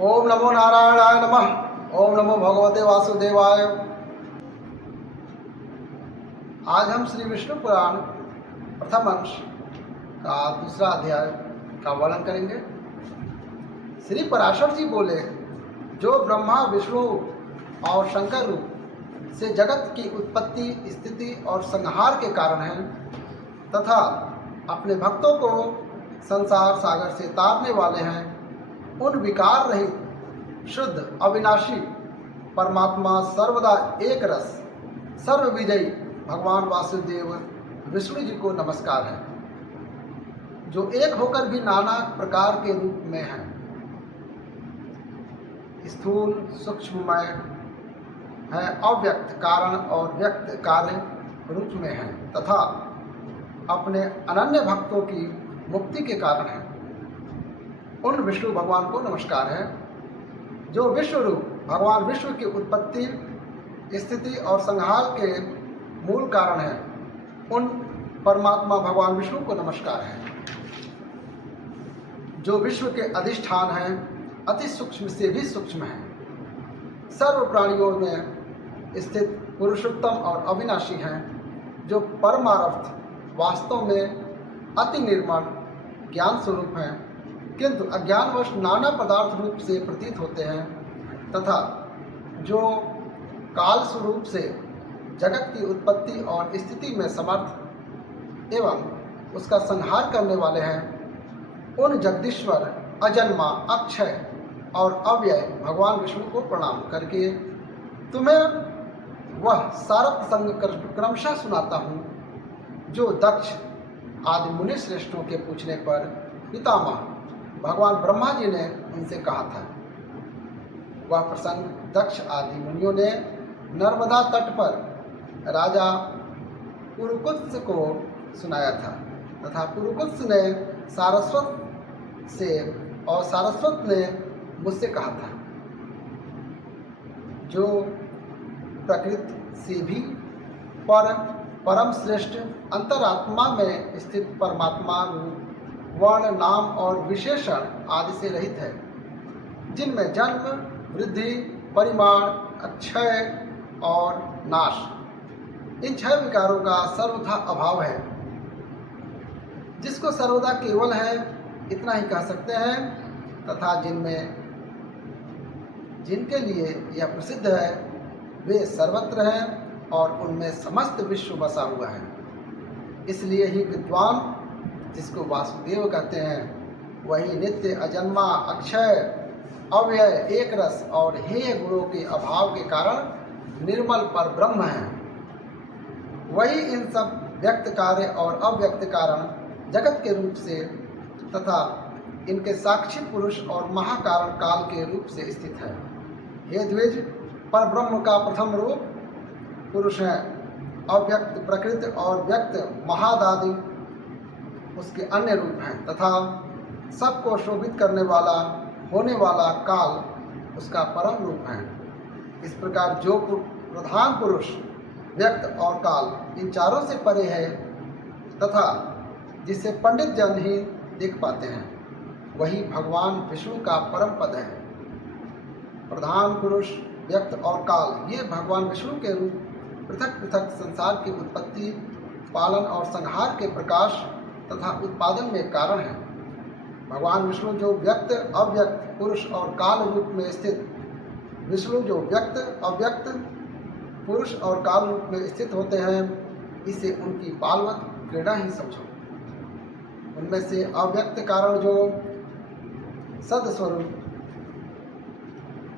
ओम नमो नारायणाय नमः। ओम नमो भगवते वासुदेवाय। आज हम श्री विष्णु पुराण प्रथम अंश का दूसरा अध्याय का वर्णन करेंगे। श्री पराशर जी बोले, जो ब्रह्मा विष्णु और शंकर रूप से जगत की उत्पत्ति, स्थिति और संहार के कारण हैं तथा अपने भक्तों को संसार सागर से तारने वाले हैं, उन विकार रहित शुद्ध अविनाशी परमात्मा सर्वदा एक रस सर्व विजयी भगवान वासुदेव विष्णु जी को नमस्कार है, जो एक होकर भी नाना प्रकार के रूप में हैं, स्थूल सूक्ष्ममय है, अव्यक्त कारण और व्यक्त कार्य रूप में हैं तथा अपने अनन्य भक्तों की मुक्ति के कारण हैं। उन विष्णु भगवान को नमस्कार है, जो विश्व रूप भगवान विश्व की उत्पत्ति, स्थिति और संहार के मूल कारण है। उन परमात्मा भगवान विष्णु को नमस्कार है, जो विश्व के अधिष्ठान हैं, अति सूक्ष्म से भी सूक्ष्म हैं, सर्व प्राणियों में स्थित पुरुषोत्तम और अविनाशी हैं, जो परमार्थ वास्तव में अति निर्मल ज्ञान स्वरूप हैं, किंतु अज्ञानवश नाना पदार्थ रूप से प्रतीत होते हैं तथा जो काल स्वरूप से जगत की उत्पत्ति और स्थिति में समर्थ एवं उसका संहार करने वाले हैं। उन जगदीश्वर, अजन्मा, अक्षय और अव्यय भगवान विष्णु को प्रणाम करके तुम्हें वह सारा प्रसंग क्रमशः सुनाता हूँ, जो दक्ष आदि मुनि श्रेष्ठों के पूछने पर पितामह भगवान ब्रह्मा जी ने उनसे कहा था। वह प्रसंग दक्ष आदि मुनियों ने नर्मदा तट पर राजा पुरुकुत्स को सुनाया था तथा पुरुकुत्स ने सारस्वत से और सारस्वत ने मुझसे कहा था, जो प्रकृति से भी परम श्रेष्ठ अंतरात्मा में स्थित परमात्मा रूप वर्ण, नाम और विशेषण आदि से रहित है, जिनमें जन्म, वृद्धि, परिमाण, अक्षय और नाश, इन छह विकारों का सर्वथा अभाव है। जिसको सर्वदा केवल है इतना ही कह सकते हैं तथा जिनके लिए यह प्रसिद्ध है वे सर्वत्र हैं और उनमें समस्त विश्व बसा हुआ है। इसलिए ही विद्वान, जिसको वासुदेव कहते हैं, वही नित्य, अजन्मा, अक्षय, अव्यय, एक रस और हेय गुणों के अभाव के कारण निर्मल पर ब्रह्म है। वही इन सब व्यक्त कार्य और अव्यक्त कारण जगत के रूप से तथा इनके साक्षी पुरुष और महाकारण काल के रूप से स्थित है। हे द्विज, पर ब्रह्म का प्रथम रूप पुरुष है, अव्यक्त प्रकृति और व्यक्त महादादि उसके अन्य रूप हैं तथा सबको शोभित करने वाला होने वाला काल उसका परम रूप है। इस प्रकार जो प्रधान पुरुष, व्यक्त और काल इन चारों से परे है तथा जिसे पंडित जन ही देख पाते हैं, वही भगवान विष्णु का परम पद है। प्रधान पुरुष, व्यक्त और काल ये भगवान विष्णु के रूप पृथक पृथक संसार की उत्पत्ति, पालन और संहार के प्रकाश तथा उत्पादन में कारण है। भगवान विष्णु जो व्यक्त, अव्यक्त, पुरुष और काल रूप में स्थित, विष्णु जो व्यक्त, अव्यक्त, पुरुष और काल रूप में स्थित होते हैं, इसे उनकी बालवत क्रीड़ा ही समझो। उनमें से अव्यक्त कारण जो सदस्वरूप,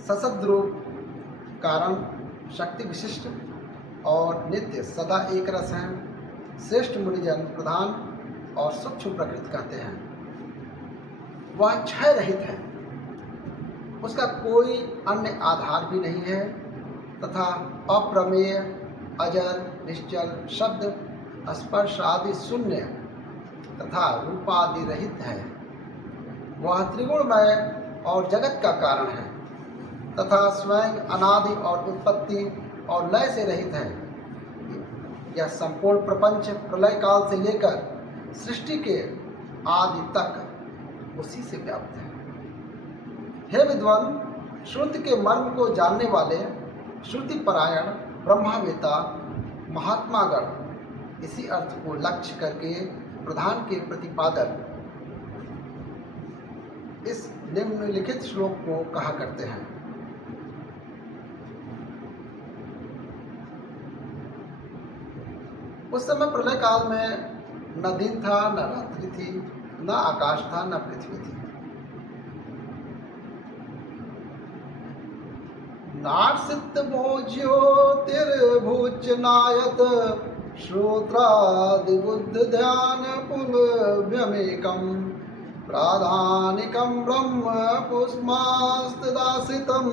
ससद्रूप कारण, शक्ति विशिष्ट और नित्य सदा एक रस हैं, श्रेष्ठ मुनिजन प्रधान और सूक्ष्म प्रकृति कहते हैं। वह क्षय रहित है, उसका कोई अन्य आधार भी नहीं है तथा अप्रमेय, अजर, निश्चल, शब्द, स्पर्श आदि शून्य तथा रूपादि रहित है। वह त्रिगुणमय और जगत का कारण है तथा स्वयं अनादि और उत्पत्ति और लय से रहित है। यह संपूर्ण प्रपंच प्रलय काल से लेकर सृष्टि के आदि तक उसी से व्याप्त है। हे विद्वान, श्रुति के मर्म को जानने वाले श्रुति परायण ब्रह्मावेता महात्मागण इसी अर्थ को लक्ष्य करके प्रधान के प्रतिपादक इस निम्नलिखित श्लोक को कहा करते हैं। उस समय प्रलय काल में न दिन था, न रात्रि थी, न आकाश था, न पृथ्वी थी। नार्सित ज्योतिर्भुज नायत श्रोत्रादिबुद्ध ध्यान पुलभ्यमेकम प्राधानिकम ब्रह्म पुष्मास्तदासितम।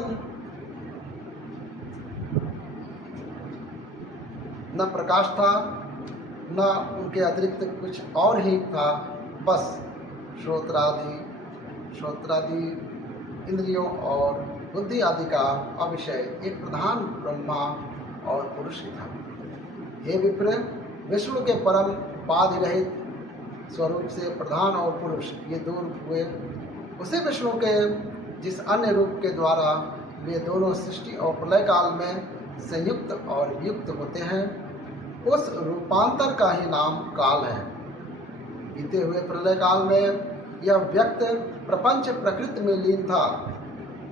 न प्रकाश था, न उनके अतिरिक्त कुछ और ही था, बस श्रोत्रादि इंद्रियों और बुद्धि आदि का अविषय एक प्रधान ब्रह्मा और पुरुष ही था। हे विप्र, विष्णु के परम पादि रहित स्वरूप से प्रधान और पुरुष ये दो रूप हुए। उसी विष्णु के जिस अन्य रूप के द्वारा वे दोनों सृष्टि और प्रलय काल में संयुक्त और वियुक्त होते हैं, उस रूपांतर का ही नाम काल है। बीते हुए प्रलय काल में यह व्यक्त प्रपंच प्रकृति में लीन था,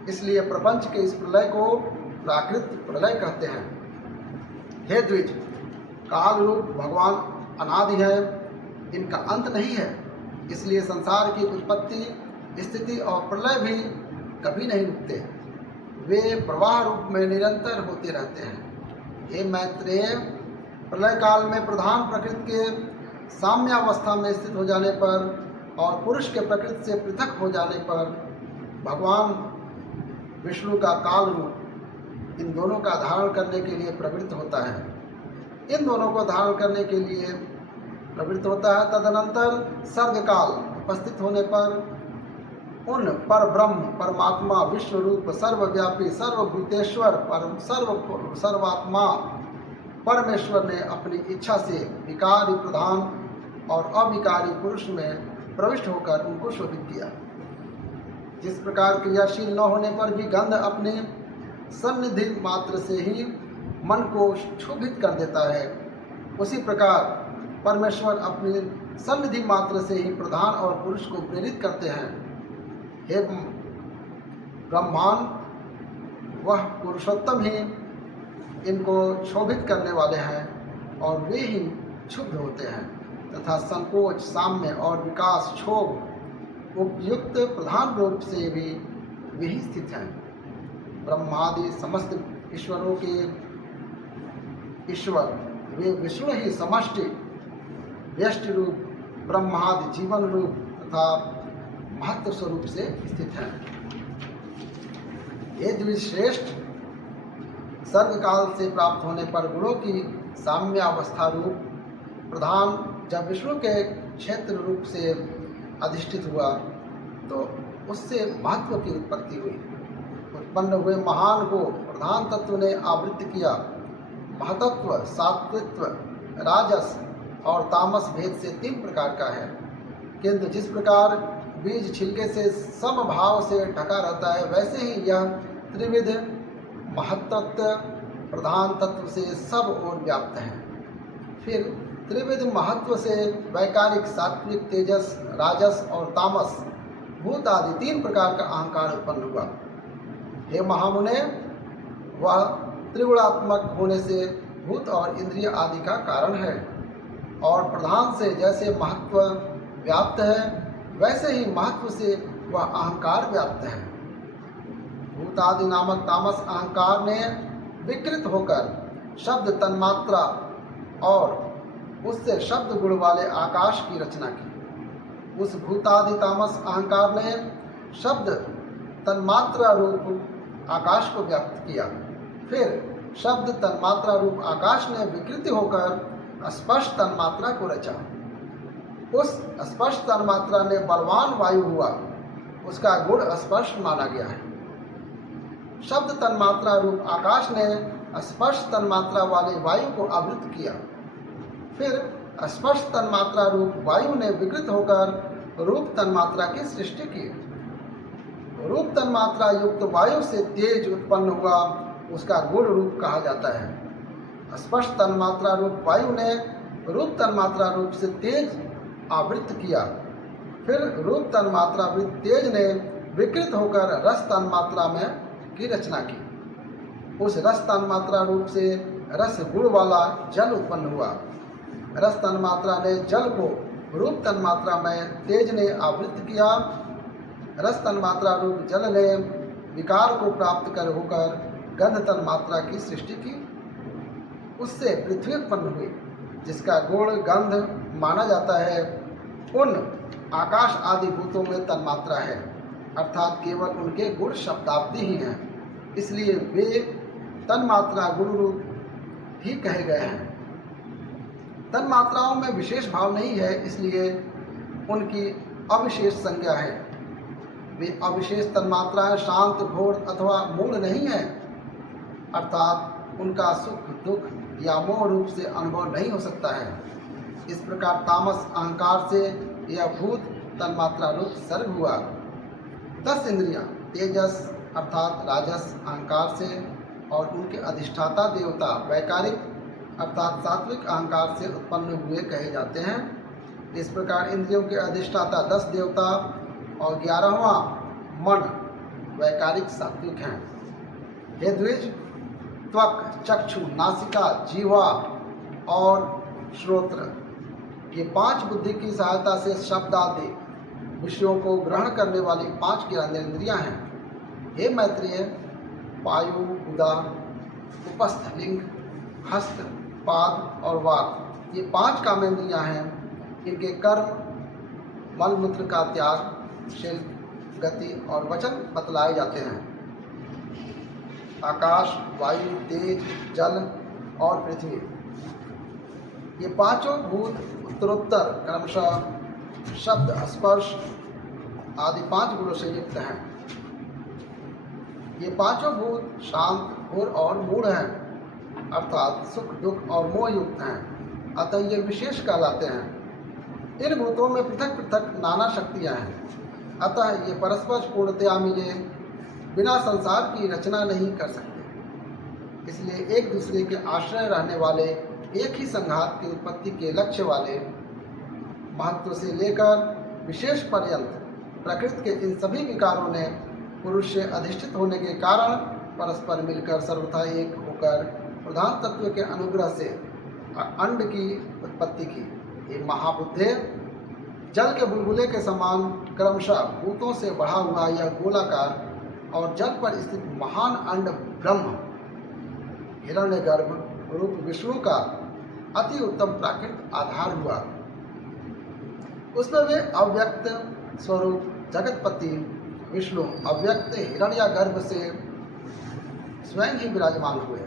इसलिए प्रपंच के इस प्रलय को प्राकृत प्रलय कहते हैं। हे द्विज, काल रूप भगवान अनादि है, इनका अंत नहीं है, इसलिए संसार की उत्पत्ति, स्थिति और प्रलय भी कभी नहीं रुकते, वे प्रवाह रूप में निरंतर होते रहते हैं। हे मैत्रेय, प्रलय काल में प्रधान प्रकृति के साम्यावस्था में स्थित हो जाने पर और पुरुष के प्रकृति से पृथक हो जाने पर भगवान विष्णु का काल रूप इन दोनों का धारण करने के लिए प्रवृत्त होता है। इन दोनों को धारण करने के लिए प्रवृत्त होता है। तदनंतर सर्ग काल उपस्थित होने पर उन पर ब्रह्म परमात्मा विश्व रूप सर्वव्यापी सर्वभूतेश्वर परम सर्वात्मा परमेश्वर ने अपनी इच्छा से विकारी प्रधान और अविकारी पुरुष में प्रविष्ट होकर उनको शोभित किया। जिस प्रकार क्रियाशील न होने पर भी गंध अपने सन्निधि मात्र से ही मन को क्षोभित कर देता है, उसी प्रकार परमेश्वर अपने सन्निधि मात्र से ही प्रधान और पुरुष को प्रेरित करते हैं। हे ब्रह्मांड, वह पुरुषोत्तम ही इनको क्षोभित करने वाले हैं और वे ही क्षुब्ध होते हैं तथा संकोच, साम्य और विकास, क्षोभ उपयुक्त प्रधान रूप से भी वे ही स्थित हैं। ब्रह्मादि समस्त ईश्वरों के ईश्वर वे विष्णु ही समष्टि व्यष्टि रूप ब्रह्मादि जीवन रूप तथा महत्व स्वरूप से स्थित हैं। ये द्विश्रेष्ठ सर्ग काल से प्राप्त होने पर गुणों की साम्यावस्था रूप प्रधान जब विष्णु के क्षेत्र रूप से अधिष्ठित हुआ तो उससे महत्व की उत्पत्ति हुई। उत्पन्न हुए महान को प्रधान तत्व ने आवृत्त किया। महतत्व, सात्वित्व, राजस और तामस भेद से 3 प्रकार का है, किंतु जिस प्रकार बीज छिलके से समभाव से ढका रहता है, वैसे ही यह त्रिविध महत्त्व प्रधान तत्व से सब ओर व्याप्त है। फिर त्रिविध महत्व से वैकारिक, सात्विक, तेजस, राजस और तामस भूत आदि 3 प्रकार का अहंकार उत्पन्न हुआ। हे महामुने, वह त्रिगुणात्मक होने से भूत और इंद्रिय आदि का कारण है और प्रधान से जैसे महत्व व्याप्त है वैसे ही महत्व से वह अहंकार व्याप्त है। भूत आदि नामक तामस अहंकार ने विकृत होकर शब्द तन्मात्रा और उससे शब्द गुण वाले आकाश की रचना की। उस भूतादि तामस अहंकार ने शब्द तन्मात्रा रूप आकाश को व्याप्त किया। फिर शब्द तन्मात्रा रूप आकाश ने विकृति होकर स्पर्श तन्मात्रा को रचा। उस स्पर्श तन्मात्रा ने बलवान वायु हुआ, उसका गुण स्पर्श माना गया है। शब्द तन्मात्रा रूप आकाश ने स्पर्श तन्मात्रा वाले वायु को आवृत किया। फिर स्पर्श तन्मात्रा रूप वायु ने विकृत होकर रूप तन्मात्रा की सृष्टि की। रूप तन्मात्रा युक्त वायु से तेज उत्पन्न हुआ उसका गुण रूप कहा जाता है। स्पष्ट तन्मात्रा रूप वायु ने रूप तन्मात्रा रूप से तेज आवृत्त किया, फिर रूप तन्मात्रा वृत्त तेज ने विकृत होकर रस तन्मात्रा में की रचना की। उस रस तन्मात्रा रूप से रस गुण वाला जल उत्पन्न हुआ। रस तन्मात्रा ने जल को रूप तन्मात्रा में तेज ने आवृत्त किया। रस तन्मात्रा रूप जल ने विकार को प्राप्त कर होकर गंध तन्मात्रा की सृष्टि की। उससे पृथ्वी उत्पन्न हुई जिसका गुण गंध माना जाता है। उन आकाश आदि भूतों में तन्मात्रा है, अर्थात केवल उनके गुण शब्दाब्दी ही हैं, इसलिए वे तन्मात्रा गुण रूप ही कहे गए हैं। तन्मात्राओं में विशेष भाव नहीं है, इसलिए उनकी अविशेष संज्ञा है। वे अविशेष तन्मात्राएं शांत, घोर अथवा मूढ़ नहीं है, अर्थात उनका सुख दुख या मोह रूप से अनुभव नहीं हो सकता है। इस प्रकार तामस अहंकार से यह भूत तन्मात्रा रूप सर्ग हुआ। 10 इंद्रियां तेजस अर्थात राजस अहंकार से और उनके अधिष्ठाता देवता वैकारिक अर्थात सात्विक अहंकार से उत्पन्न हुए कहे जाते हैं। इस प्रकार इंद्रियों के अधिष्ठाता 10 देवता और 11वां मन वैकारिक सात्विक हैं। हे द्विज, त्वक, चक्षु, नासिका, जीवा और श्रोत्र, ये 5 बुद्धि की सहायता से शब्द आदि विषयों को ग्रहण करने वाली 5 ज्ञानेंद्रियां हैं। हे मैत्रेय, पायु, उदा, उपस्थ लिंग, हस्त, पाद और वाक, ये 5 कामेंद्रियां हैं। इनके कर्म, मल मूत्र का त्याग, शिल्प, गति और वचन बतलाए जाते हैं। आकाश, वायु, तेज, जल और पृथ्वी, ये 5 भूत उत्तरोत्तर क्रमशः शब्द, स्पर्श आदि 5 गुणों से युक्त हैं। ये 5 भूत शांत, घोर और मूढ़ हैं, अर्थात सुख दुख और मोह युक्त हैं, अतः ये विशेष कहलाते हैं। इन भूतों में पृथक पृथक नाना शक्तियां हैं, अतः ये परस्पर पूर्णतया मिले बिना संसार की रचना नहीं कर सकते। इसलिए एक दूसरे के आश्रय रहने वाले, एक ही संघात की उत्पत्ति के लक्ष्य वाले, महत्व से लेकर विशेष पर्यंत प्रकृति के इन सभी विकारों ने पुरुष से अधिष्ठित होने के कारण परस्पर मिलकर सर्वथा एक होकर प्रधान तत्व के अनुग्रह से अंड की उत्पत्ति की। ये महाबुद्धे, जल के बुलबुले के समान क्रमशः भूतों से बढ़ा हुआ यह गोलाकार और जल पर स्थित महान अंड ब्रह्म हिरण्यगर्भ रूप विष्णु का अति उत्तम प्राकृत आधार हुआ। उसमें वे अव्यक्त स्वरूप जगतपति विष्णु अव्यक्त हिरण्यगर्भ से स्वयं ही विराजमान हुए।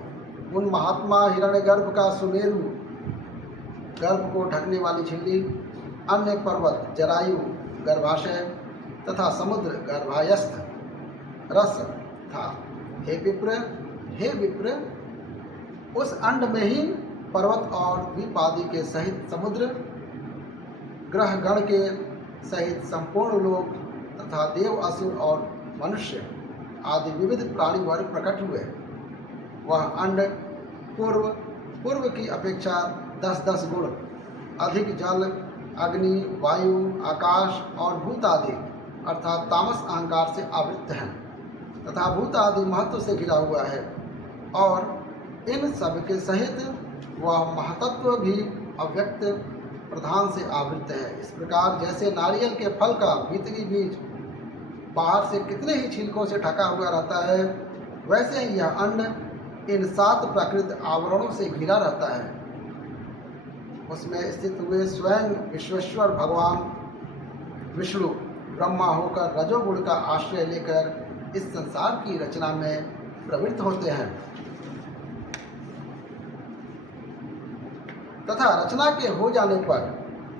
उन महात्मा हिरण्यगर्भ का सुमेरु गर्भ को ढकने वाली झिल्ली, अन्य पर्वत जरायु गर्भाशय तथा समुद्र गर्भायस्थ रस था। हे विप्र, उस अंड में ही पर्वत और द्वीप आदि के सहित समुद्र, ग्रह गण के सहित संपूर्ण लोक तथा देव, असुर और मनुष्य आदि विविध प्राणी वर्ग प्रकट हुए। वह अंड पूर्व की अपेक्षा 10-10 गुण अधिक जल, अग्नि, वायु, आकाश और भूत आदि अर्थात तामस अहंकार से आवृत्त हैं तथा भूत आदि महत्व से घिरा हुआ है, और इन सब के सहित वह महतत्व भी अव्यक्त प्रधान से आवृत्त है। इस प्रकार जैसे नारियल के फल का भीतरी बीज बाहर से कितने ही छिलकों से ढका हुआ रहता है, वैसे ही यह अंड इन 7 प्राकृत आवरणों से घिरा रहता है। उसमें स्थित हुए स्वयं विश्वेश्वर भगवान विष्णु ब्रह्मा होकर रजोगुण का आश्रय लेकर इस संसार की रचना में प्रवृत्त होते हैं तथा रचना के हो जाने पर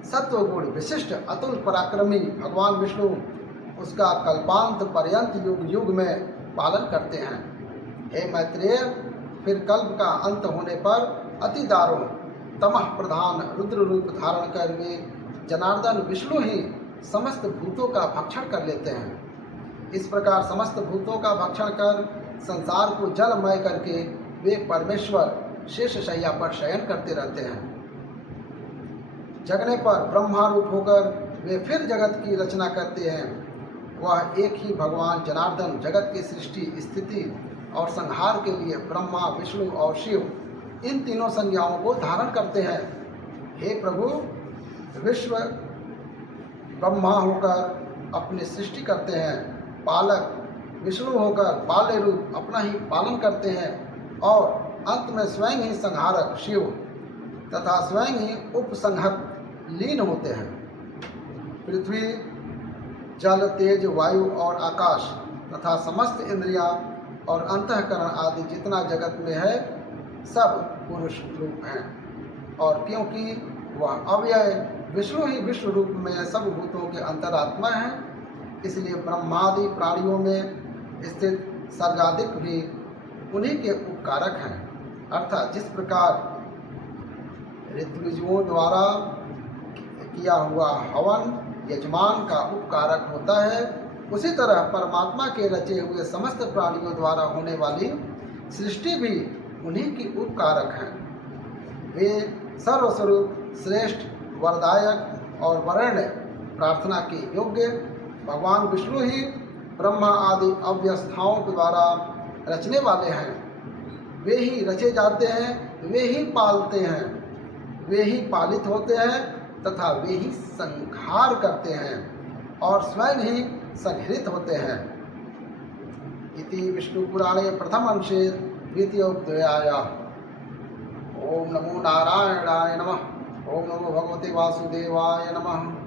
सत्वगुण विशिष्ट अतुल पराक्रमी भगवान विष्णु उसका कल्पांत पर्यंत युग युग में पालन करते हैं। हे मैत्रेय, फिर कल्प का अंत होने पर अति दारुण तमः प्रधान रुद्र रूप धारण कर वे जनार्दन विष्णु ही समस्त भूतों का भक्षण कर लेते हैं। इस प्रकार समस्त भूतों का भक्षण कर संसार को जलमय करके वे परमेश्वर शेष शैया पर शयन करते रहते हैं। जगने पर ब्रह्मा रूप होकर वे फिर जगत की रचना करते हैं। वह एक ही भगवान जनार्दन जगत की सृष्टि, स्थिति और संहार के लिए ब्रह्मा, विष्णु और शिव इन तीनों संज्ञाओं को धारण करते हैं। हे प्रभु, विश्व ब्रह्मा होकर अपनी सृष्टि करते हैं, पालक विष्णु होकर बाल्य रूप अपना ही पालन करते हैं और अंत में स्वयं ही संहारक शिव तथा स्वयं ही उपसंहत लीन होते हैं। पृथ्वी, जल, तेज, वायु और आकाश तथा समस्त इंद्रियां और अंतःकरण आदि जितना जगत में है सब पुरुष रूप हैं। और क्योंकि वह अव्यय विष्णु ही विश्व रूप में सब भूतों के अंतरात्मा हैं, इसलिए ब्रह्मादि प्राणियों में स्थित सर्गादिक भी उन्हीं के उपकारक हैं। अर्थात जिस प्रकार ऋत्विजों द्वारा किया हुआ हवन यजमान का उपकारक होता है, उसी तरह परमात्मा के रचे हुए समस्त प्राणियों द्वारा होने वाली सृष्टि भी उन्हीं की उपकारक हैं। वे सर्वस्वरूप, श्रेष्ठ, वरदायक और वरेण्य, प्रार्थना के योग्य भगवान विष्णु ही ब्रह्मा आदि अव्यवस्थाओं द्वारा रचने वाले हैं। वे ही रचे जाते हैं, वे ही पालते हैं, वे ही पालित होते हैं तथा वे ही संहार करते हैं और स्वयं ही संहृत होते हैं। इति विष्णुपुराणे प्रथम अंशे द्वितीयोऽध्याय। ओम नमो नारायणाय नमः। ओम नमो भगवते वासुदेवाय नमः।